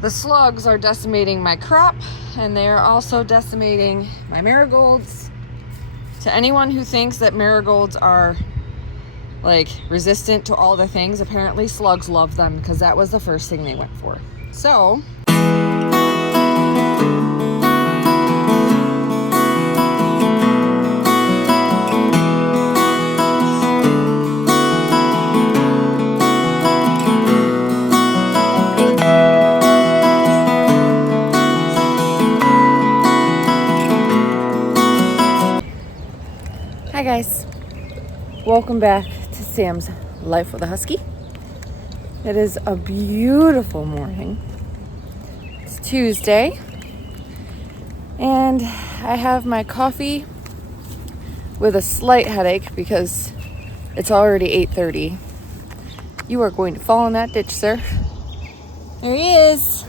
The slugs are decimating my crop, and they are also decimating my marigolds. To anyone who thinks that marigolds are like resistant to all the things, apparently slugs love them, because that was the first thing they went for. So hi guys, welcome back to Sam's Life with a Husky. It is a beautiful morning. It's Tuesday, and I have my coffee with a slight headache because it's already 8:30. You are going to fall in that ditch, sir. There he is.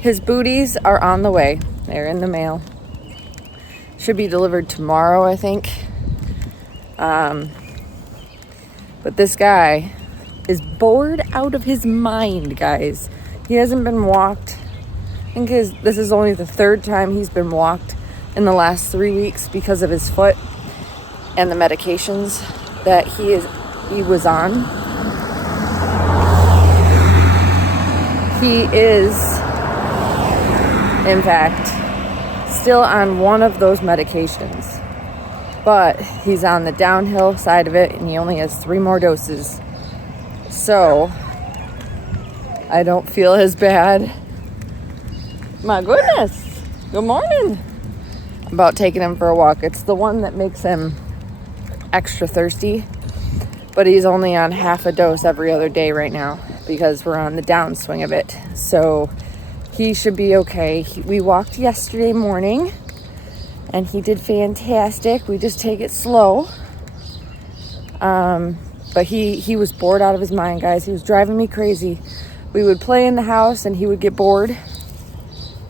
His booties are on the way. They're in the mail. Should be delivered tomorrow, I think. But this guy is bored out of his mind, guys. He hasn't been walked. I think this is only the third time he's been walked in the last 3 weeks because of his foot and the medications that he was on. He is, in fact, still on one of those medications, but he's on the downhill side of it, and he only has 3 more doses. So I don't feel as bad. My goodness, good morning. About taking him for a walk. It's the one that makes him extra thirsty, but he's only on half a dose every other day right now because we're on the downswing of it. So he should be okay. We walked yesterday morning, and he did fantastic. We just take it slow. But he was bored out of his mind, guys. He was driving me crazy. We would play in the house, and he would get bored.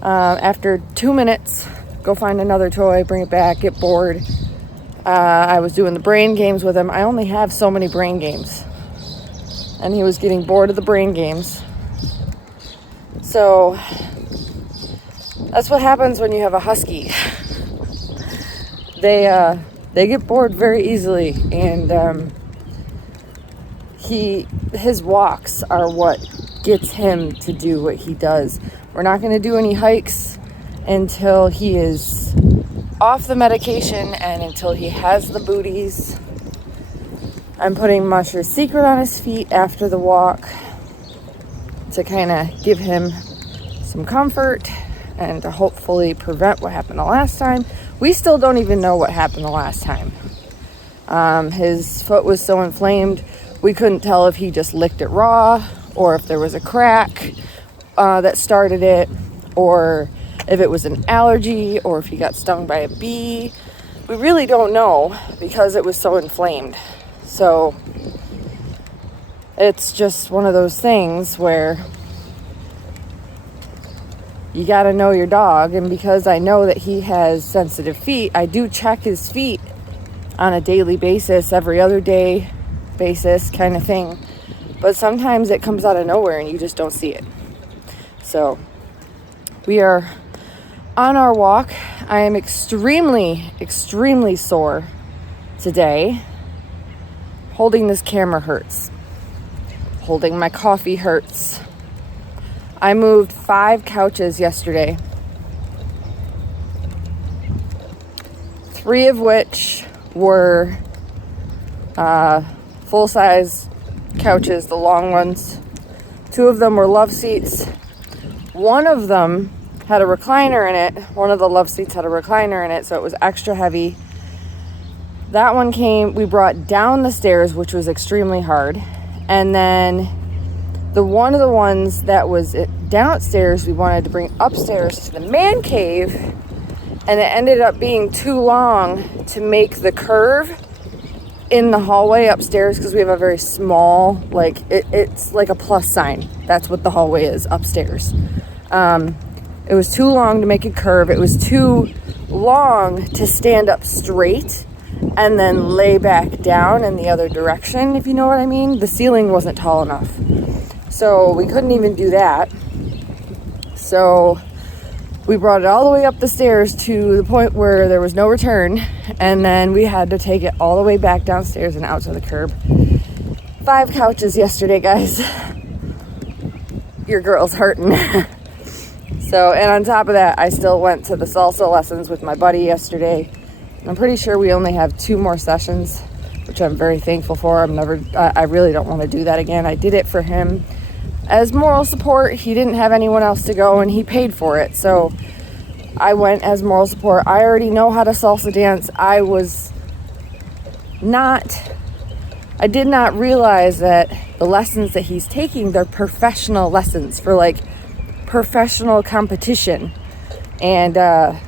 After 2 minutes, go find another toy, bring it back, get bored. I was doing the brain games with him. I only have so many brain games. And he was getting bored of the brain games. So that's what happens when you have a husky. They get bored very easily, and his walks are what gets him to do what he does. We're not going to do any hikes until he is off the medication and until he has the booties. I'm putting Musher's Secret on his feet after the walk to kind of give him some comfort and to hopefully prevent what happened the last time. We still don't even know what happened the last time. His foot was so inflamed, we couldn't tell if he just licked it raw or if there was a crack that started it, or if it was an allergy, or if he got stung by a bee. We really don't know because it was so inflamed. So it's just one of those things where you got to know your dog. And because I know that he has sensitive feet, I do check his feet on a daily basis, every other day basis kind of thing. But sometimes it comes out of nowhere and you just don't see it. So we are on our walk. I am extremely, extremely sore today. Holding this camera hurts. Holding my coffee hurts. I moved 5 couches yesterday. 3 of which were full-size couches, the long ones. 2 of them were love seats. 1 of them had a recliner in it. One of the love seats had a recliner in it, so it was extra heavy. That one we brought down the stairs, which was extremely hard. And then one of the ones that was downstairs, we wanted to bring upstairs to the man cave, and it ended up being too long to make the curve in the hallway upstairs, because we have a very small, it's like a plus sign. That's what the hallway is upstairs. It was too long to make a curve. It was too long to stand up straight and then lay back down in the other direction, if you know what I mean. The ceiling wasn't tall enough. So we couldn't even do that. So we brought it all the way up the stairs to the point where there was no return, and then we had to take it all the way back downstairs and out to the curb. 5 couches yesterday, guys. Your girl's hurting. So, and on top of that, I still went to the salsa lessons with my buddy yesterday. I'm pretty sure we only have 2 more sessions, which I'm very thankful for. I really don't want to do that again. I did it for him as moral support. He didn't have anyone else to go, and he paid for it. So I went as moral support. I already know how to salsa dance. I did not realize that the lessons that he's taking, they're professional lessons for like professional competition. And I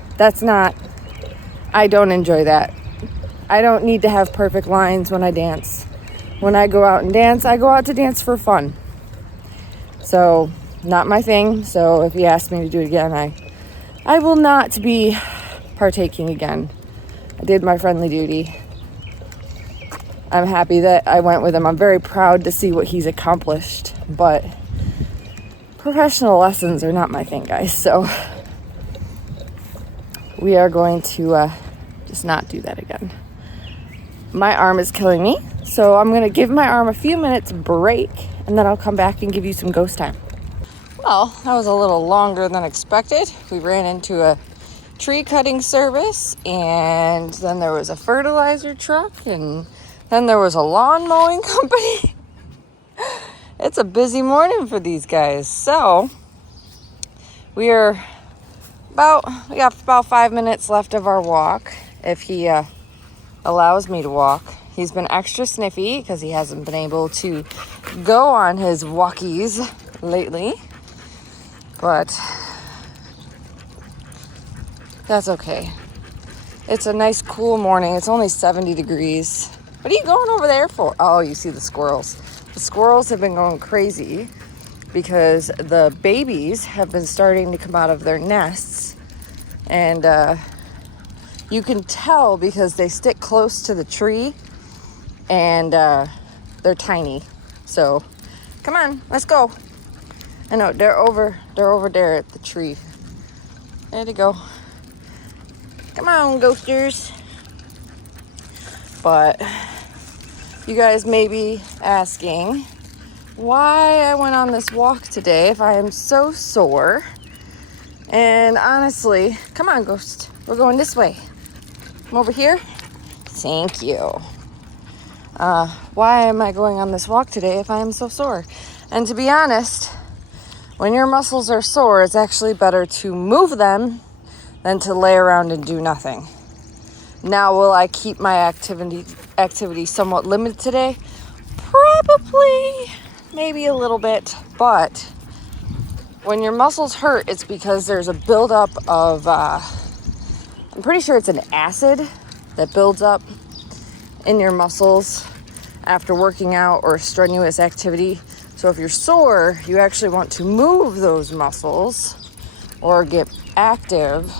don't enjoy that. I don't need to have perfect lines when I dance. When I go out and dance, I go out to dance for fun. So, not my thing. So if he asks me to do it again, I will not be partaking again. I did my friendly duty. I'm happy that I went with him. I'm very proud to see what he's accomplished. But professional lessons are not my thing, guys. So we are going to just not do that again. My arm is killing me, so I'm going to give my arm a few minutes break, and then I'll come back and give you some ghost time. Well, that was a little longer than expected. We ran into a tree cutting service, and then there was a fertilizer truck, and then there was a lawn mowing company. It's a busy morning for these guys. So we got about 5 minutes left of our walk, if he allows me to walk. He's been extra sniffy because he hasn't been able to go on his walkies lately, but that's okay. It's a nice cool morning. It's only 70 degrees. What are you going over there for? Oh, you see the squirrels. The squirrels have been going crazy because the babies have been starting to come out of their nests, and you can tell because they stick close to the tree, and they're tiny. So come on, let's go. I know they're over there at the tree. There they go. Come on, ghosters. But you guys may be asking why I went on this walk today if I am so sore. And honestly, come on, Ghost. We're going this way. Come over here. Thank you. Why am I going on this walk today if I am so sore? And to be honest, when your muscles are sore, it's actually better to move them than to lay around and do nothing. Now, will I keep my activity somewhat limited today? Probably, maybe a little bit. But when your muscles hurt, it's because there's a buildup of, I'm pretty sure it's an acid that builds up in your muscles after working out or strenuous activity. So if you're sore, you actually want to move those muscles or get active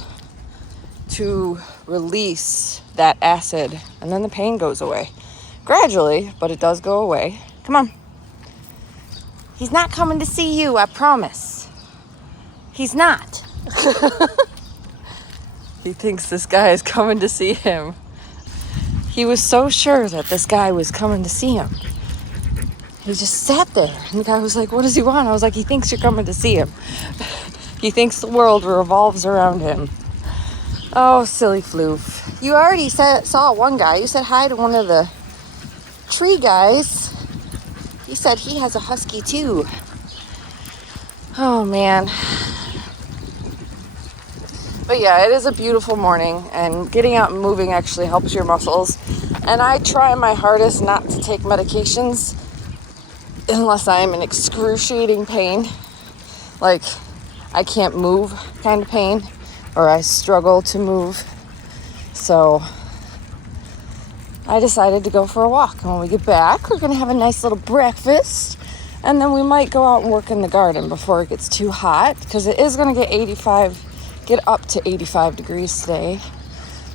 to release that acid, and then the pain goes away. Gradually, but it does go away. Come on. He's not coming to see you, I promise. He's not. He thinks this guy is coming to see him. He was so sure that this guy was coming to see him. He just sat there, and the guy was like, what does he want? I was like, he thinks you're coming to see him. He thinks the world revolves around him. Oh, silly floof. You already saw one guy. You said hi to one of the tree guys. He said he has a husky too. Oh, man. But yeah, it is a beautiful morning, and getting out and moving actually helps your muscles. And I try my hardest not to take medications unless I'm in excruciating pain. Like, I can't move kind of pain, or I struggle to move. So I decided to go for a walk. And when we get back, we're going to have a nice little breakfast. And then we might go out and work in the garden before it gets too hot, because it is going to get up to 85 degrees today.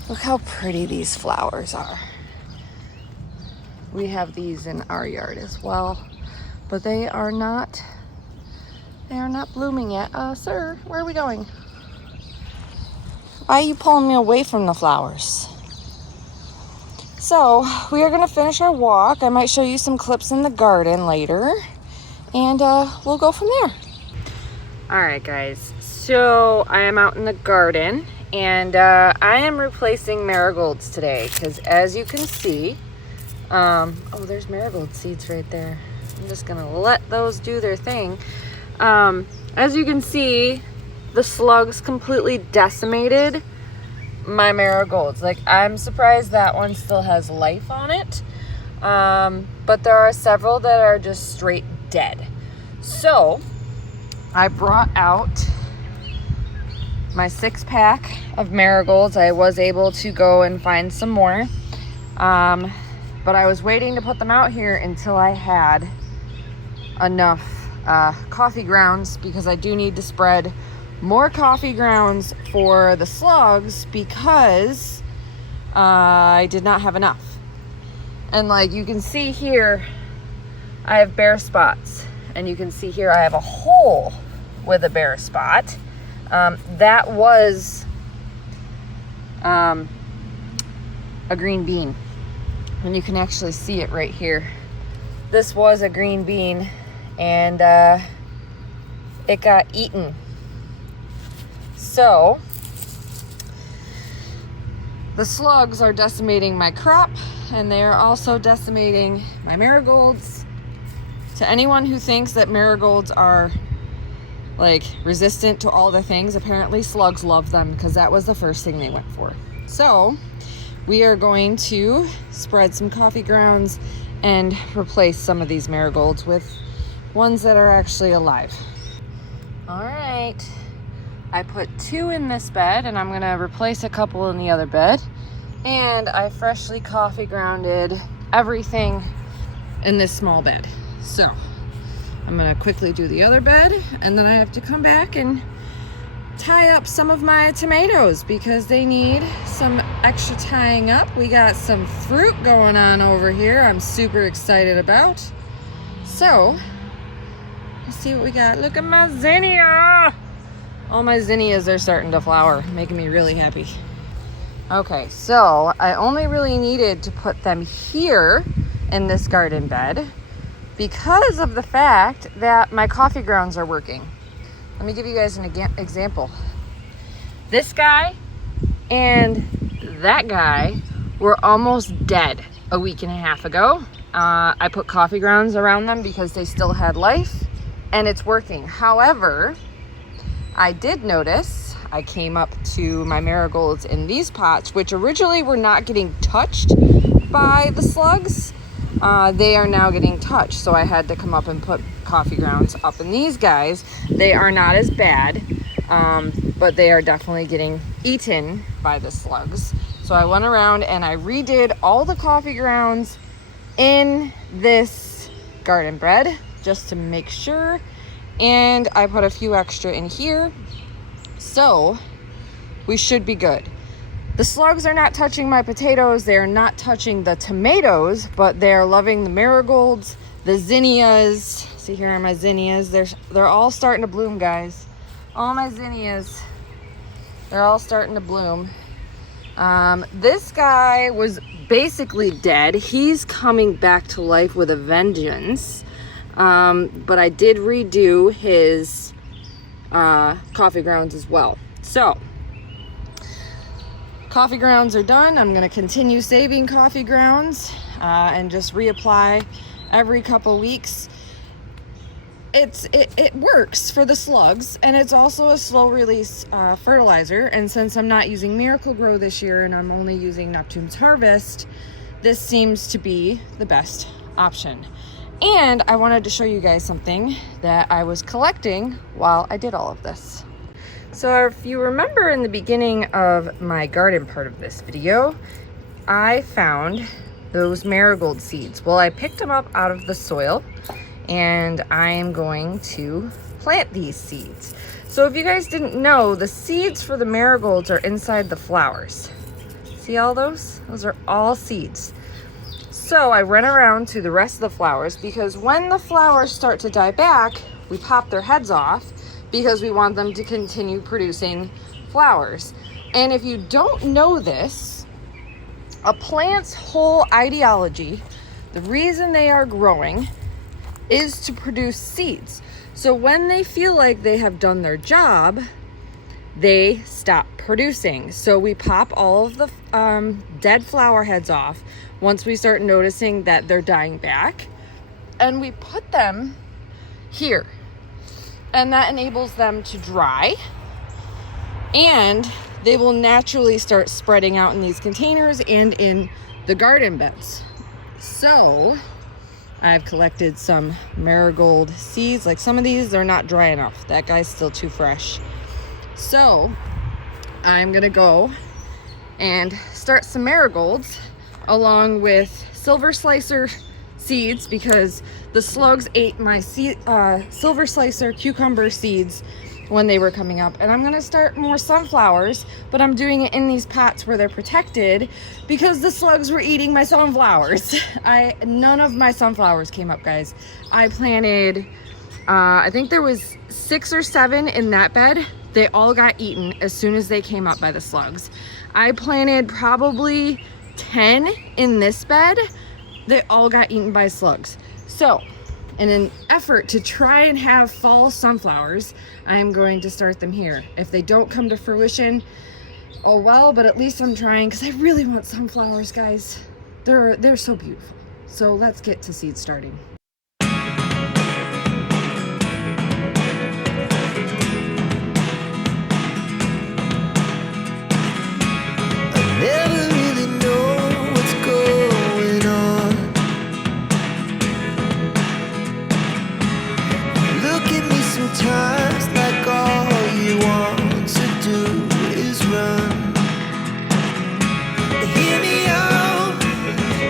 Look how pretty these flowers are. We have these in our yard as well, but they are not They are not blooming yet. Sir, where are we going? Why are you pulling me away from the flowers? So, we are going to finish our walk. I might show you some clips in the garden later. And we'll go from there. Alright guys, so I am out in the garden. And I am replacing marigolds today. Because as you can see, oh, there's marigold seeds right there. I'm just going to let those do their thing. As you can see, the slugs completely decimated my marigolds. Like, I'm surprised that one still has life on it. But there are several that are just straight dead. So I brought out my 6-pack of marigolds. I was able to go and find some more. But I was waiting to put them out here until I had enough coffee grounds, because I do need to spread more coffee grounds for the slugs because I did not have enough. And like you can see here, I have bare spots, and you can see here I have a hole with a bare spot. That was a green bean, and you can actually see it right here. This was a green bean, and it got eaten. So the slugs are decimating my crop, and they are also decimating my marigolds. To anyone who thinks that marigolds are like resistant to all the things, apparently slugs love them, because that was the first thing they went for. So we are going to spread some coffee grounds and replace some of these marigolds with ones that are actually alive. All right, I put 2 in this bed, and I'm gonna replace a couple in the other bed. And I freshly coffee grounded everything in this small bed. So I'm gonna quickly do the other bed, and then I have to come back and tie up some of my tomatoes because they need some extra tying up. We got some fruit going on over here I'm super excited about. So let's see what we got. Look at my zinnia. All my zinnias are starting to flower, making me really happy. Okay, so I only really needed to put them here in this garden bed because of the fact that my coffee grounds are working. Let me give you guys an example. This guy and that guy were almost dead a week and a half ago. I put coffee grounds around them because they still had life, and it's working. However, I did notice I came up to my marigolds in these pots, which originally were not getting touched by the slugs. They are now getting touched, so I had to come up and put coffee grounds up in these guys. They are not as bad, but they are definitely getting eaten by the slugs. So I went around and I redid all the coffee grounds in this garden bed just to make sure, and I put a few extra in here, so we should be good. The slugs are not touching my potatoes, they are not touching the tomatoes, but they are loving the marigolds, the zinnias. See, here are my zinnias. They're all starting to bloom, guys. All my zinnias, they're all starting to bloom. This guy was basically dead. He's coming back to life with a vengeance. But I did redo his coffee grounds as well. So coffee grounds are done. I'm going to continue saving coffee grounds and just reapply every couple weeks. It works for the slugs, and it's also a slow release fertilizer. And since I'm not using Miracle Grow this year and I'm only using Neptune's Harvest, this seems to be the best option. And I wanted to show you guys something that I was collecting while I did all of this. So if you remember in the beginning of my garden part of this video, I found those marigold seeds. Well, I picked them up out of the soil, and I am going to plant these seeds. So if you guys didn't know, the seeds for the marigolds are inside the flowers. See all those? Those are all seeds. So I went around to the rest of the flowers, because when the flowers start to die back, We pop their heads off because we want them to continue producing flowers. And if you don't know this, a plant's whole ideology, the reason they are growing, is to produce seeds. So when they feel like they have done their job, they stop producing. So we pop all of the dead flower heads off once we start noticing that they're dying back, and we put them here. And that enables them to dry, and they will naturally start spreading out in these containers and in the garden beds. So I've collected some marigold seeds. Like some of these, they're not dry enough. That guy's still too fresh. So I'm gonna go and start some marigolds along with silver slicer seeds, because the slugs ate my silver slicer cucumber seeds when they were coming up. And I'm gonna start more sunflowers, but I'm doing it in these pots where they're protected because the slugs were eating my sunflowers. None of my sunflowers came up, guys. I planted, I think there was 6 or 7 in that bed. They all got eaten as soon as they came up by the slugs. I planted probably 10 in this bed. They all got eaten by slugs. So in an effort to try and have fall sunflowers, I'm going to start them here. If they don't come to fruition, oh well, but at least I'm trying, because I really want sunflowers, guys. They're so beautiful. So let's get to seed starting. Sometimes like all you want to do is run. Hear me out,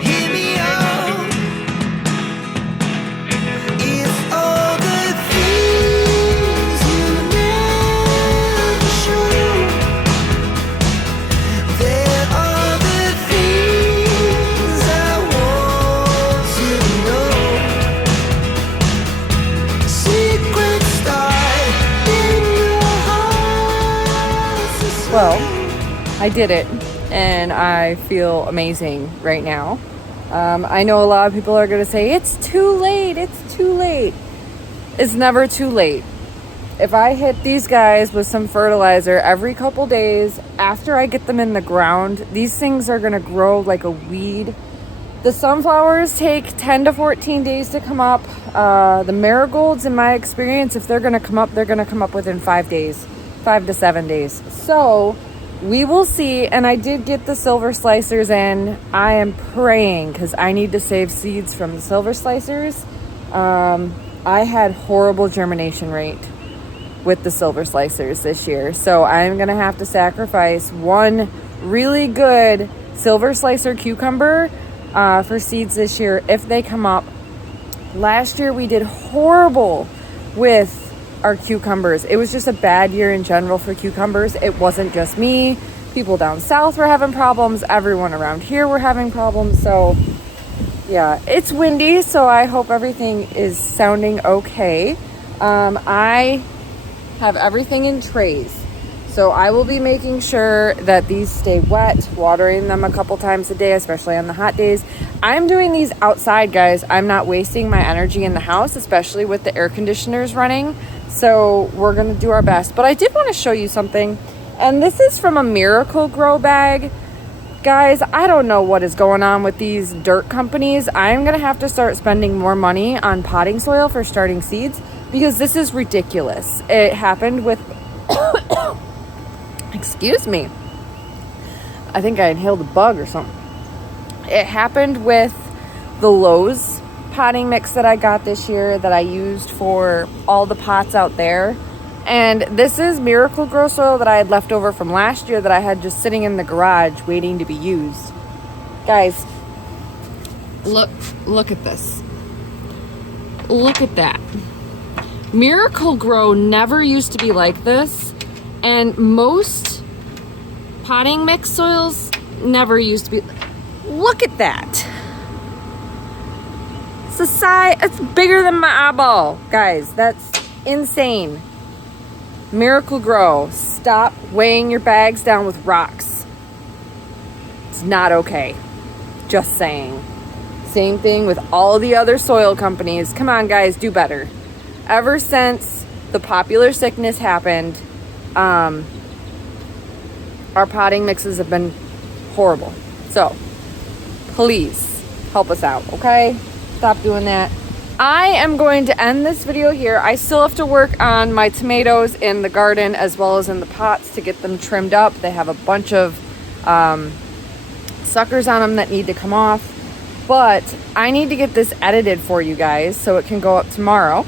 hear me out. If all the things you never show, there are the things I want to know. Secrets. Well, I did it, and I feel amazing right now. I know a lot of people are going to say, it's too late, it's too late. It's never too late. If I hit these guys with some fertilizer every couple days after I get them in the ground, these things are going to grow like a weed. The sunflowers take 10 to 14 days to come up. The marigolds, in my experience, if they're going to come up, they're going to come up within 5 days. 5 to 7 days. So we will see. And I did get the silver slicers in. I am praying, because I need to save seeds from the silver slicers. I had horrible germination rate with the silver slicers this year, so I'm gonna have to sacrifice one really good silver slicer cucumber for seeds this year if they come up. Last year we did horrible with our cucumbers. It was just a bad year in general for cucumbers. It wasn't just me. People down south were having problems. Everyone around here were having problems. So yeah, it's windy, so I hope everything is sounding okay. I have everything in trays, so I will be making sure that these stay wet, watering them a couple times a day, especially on the hot days. I'm doing these outside, guys. I'm not wasting my energy in the house, especially with the air conditioners running. So we're gonna do our best. But I did want to show you something, and this is from a Miracle Grow bag. Guys, I don't know what is going on with these dirt companies. I'm gonna have to start spending more money on potting soil for starting seeds, because this is ridiculous. It happened with excuse me, I think I inhaled a bug or something. It happened with the Lowe's potting mix that I got this year that I used for all the pots out there. And this is Miracle Grow soil that I had left over from last year that I had just sitting in the garage waiting to be used. Guys, look at this. Look at that. Miracle Grow never used to be like this, and most potting mix soils never used to be. Look at that. It's the size, it's bigger than my eyeball, guys. That's insane. Miracle Grow, stop weighing your bags down with rocks. It's not okay. Just saying. Same thing with all the other soil companies. Come on, guys, do better. Ever since the popular sickness happened, our potting mixes have been horrible. So, please help us out, okay? Stop doing that. I am going to end this video here. I still have to work on my tomatoes in the garden as well as in the pots to get them trimmed up. They have a bunch of suckers on them that need to come off. But I need to get this edited for you guys so it can go up tomorrow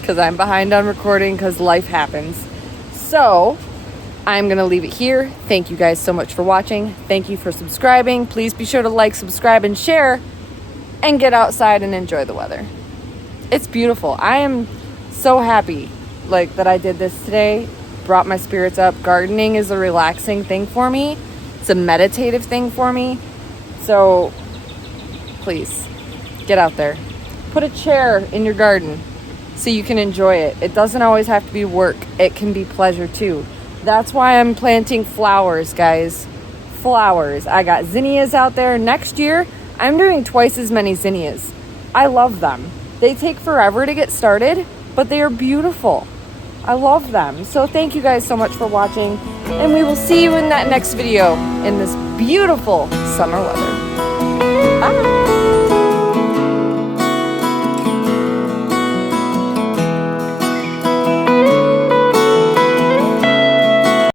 because I'm behind on recording because life happens. So I'm going to leave it here. Thank you guys so much for watching. Thank you for subscribing. Please be sure to like, subscribe, and share, and get outside and enjoy the weather. It's beautiful. I am so happy that I did this today. Brought my spirits up. Gardening is a relaxing thing for me. It's a meditative thing for me. So please get out there. Put a chair in your garden so you can enjoy it. It doesn't always have to be work. It can be pleasure too. That's why I'm planting flowers, guys. Flowers. I got zinnias out there. Next year, I'm doing twice as many zinnias. I love them. They take forever to get started, but they are beautiful. I love them. So thank you guys so much for watching, and we will see you in that next video in this beautiful summer weather. Bye.